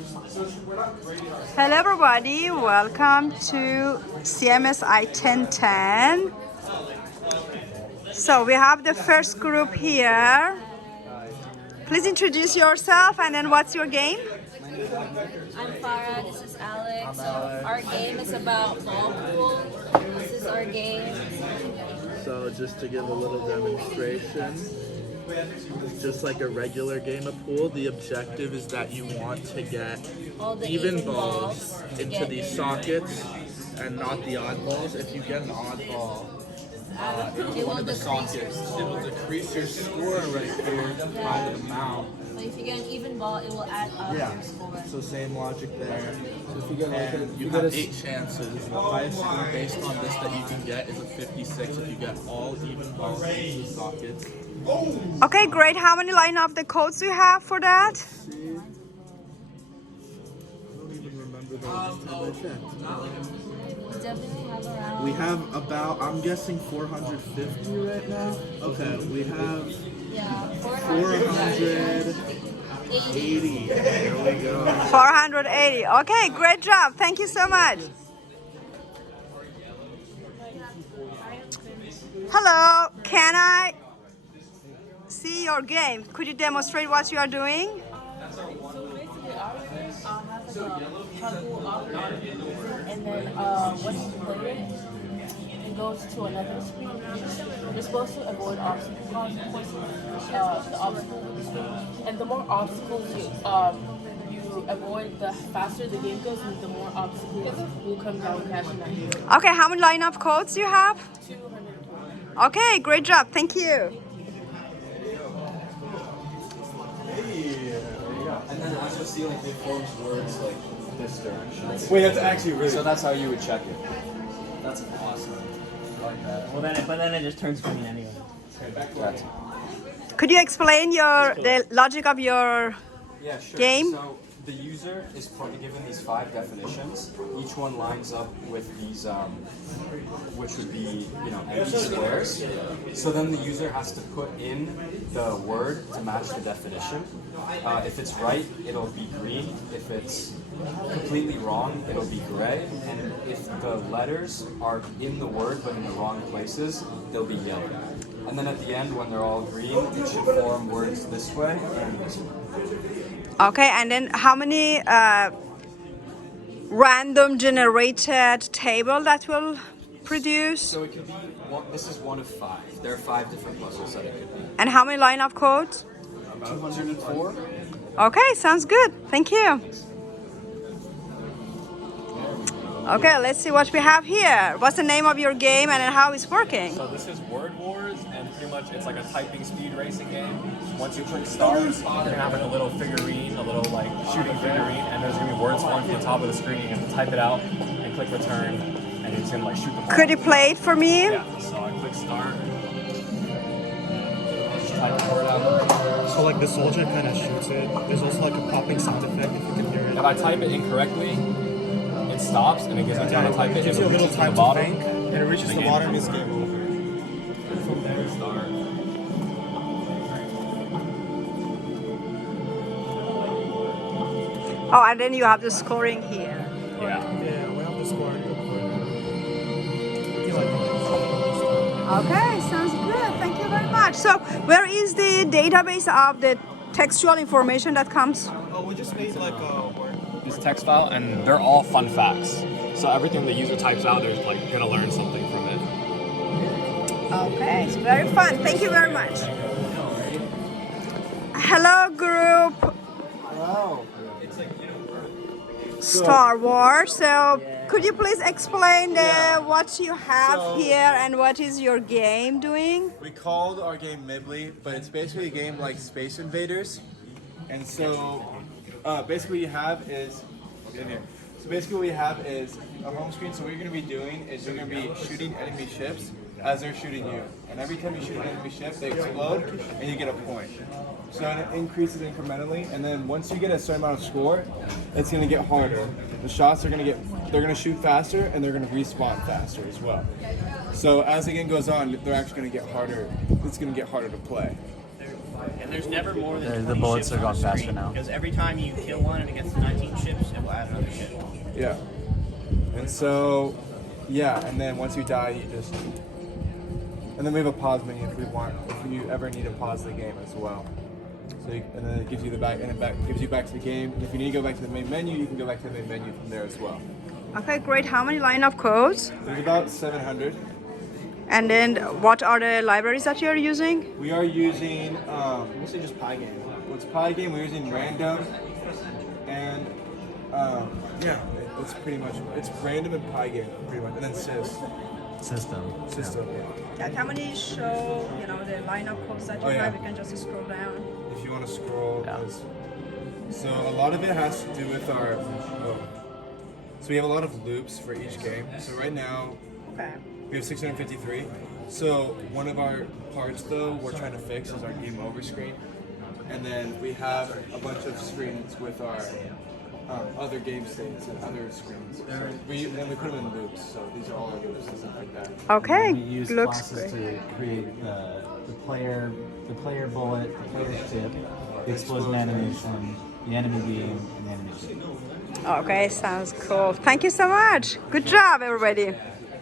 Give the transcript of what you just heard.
Hello everybody, welcome to CMSI 1010. So we have the first group here. Please introduce yourself and then what's your game? I'm Farah, this is Alex. Our game is about ball pool. This is our game. So just to give a little demonstration, just like a regular game of pool, the objective is that you want to get All the even balls to into get these in. sockets and not the odd balls. If you get an odd ball into one of the sockets, it will decrease your score right here by the amount. So if you get an even ball, it will add up Yeah, your score. so same logic there. So if you get you have 8 chances. The highest score based on this that you can get is a 56 if you get all even balls into the sockets. Okay, great. How many line of the codes do you have for that? I don't even remember the last time I checked. We definitely have around. We have about, I'm guessing 450 right now. Okay, we have 480. There we go. 480. Okay, great job. Thank you so much. Hello, can I see your game? Could you demonstrate what you are doing? So basically, our game has like a puzzle algorithm, and then once you play it, it goes to another screen. You're supposed to avoid obstacle consequences, the obstacles of the screen, and the more obstacles you avoid, the faster the game goes, and the more obstacles will come down crashing at you. Okay, how many line of codes do you have? 220. Okay, great job. Thank you. And then as you'll see, like, it forms words like this direction. Wait, that's actually really. So that's how you would check it. That's awesome. I like that. Well, then it just turns green anyway. That's, Could you explain the logic of your yeah, sure. Game? So the user is given these 5 definitions. Each one lines up with these, which would be, empty squares. So then the user has to put in the word to match the definition. If it's right, it'll be green. If it's completely wrong, it'll be gray. And if the letters are in the word but in the wrong places, they'll be yellow. And then at the end, when they're all green, it should form words this way and this way. Okay, and then how many random generated table that will produce? So it could be, this is one of 5. There are 5 different puzzles that it could be. And how many line of codes? 204. Okay, sounds good. Thank you. Okay, let's see what we have here. What's the name of your game and how it's working? So this is Word Wars, and pretty much it's like a typing speed racing game. Once you click start, you're gonna have like a little figurine, a little like shooting figurine, and there's gonna be words falling from the top of the screen. You have to type it out and click return, and it's gonna like shoot the ball. Could you play it for me? Yeah. So I click start. Just type the word out. So like the soldier kind of shoots it. There's also like a popping sound effect if you can hear it. If I type it incorrectly, it stops and it gives me time to type it. It gives you a little time to think, and it reaches the bottom, it's game over. From there, start. Oh, and then you have the scoring here. Yeah. Yeah, we have the score. Okay, sounds good. Thank you very much. So, where is the database of the textual information that comes? Oh, we just made like a word. This text file, and they're all fun facts. So everything the user types out, they're like gonna learn something from it. Okay, it's very fun. Thank you very much. Hello, group. Wow. Star Wars. So, could you please explain what you have here and what is your game doing? We called our game Mibly, but it's basically a game like Space Invaders. And so basically what you have is in here. So basically what we have is a home screen. So what you're going to be doing is you're going to be shooting enemy ships as they're shooting you. And every time you shoot an enemy ship, they explode and you get a point. So it increases incrementally, and then once you get a certain amount of score, it's going to get harder. The shots are going to they're going to shoot faster, and they're going to respawn faster as well. So as the game goes on, they're actually going to get harder. It's going to get harder to play. And there's never more than The 20 bullets ships are on going the faster screen, now. because every time you kill one and it gets to 19 ships, it will add another ship. Yeah. And so, yeah, and then once you die, you just. And then we have a pause menu if you ever need to pause the game as well. So and then it gives you gives you back to the game. And if you need to go back to the main menu, you can go back to the main menu from there as well. Okay, great. How many line of codes? There's about 700. And then what are the libraries that you're using? We are using mostly just Pygame. What's Pygame? We're using random, and yeah, it's pretty much random and Pygame pretty much, and then System. Yeah, can we show the line of codes that you Oh, yeah. have? You can just scroll down. If you want to scroll, so a lot of it has to do with our. So we have a lot of loops for each game. So right now, Okay. we have 653. So one of our parts though we're trying to fix is our game over screen. And then we have a bunch of screens with our other game states and other screens. So we put them in loops. So these are all our loops and stuff like that. Okay, We use looks classes great. to create the player bullet, the player tip, the explosion animation, the enemy beam, and the enemy beam. Okay, sounds cool. Thank you so much. Good job, everybody.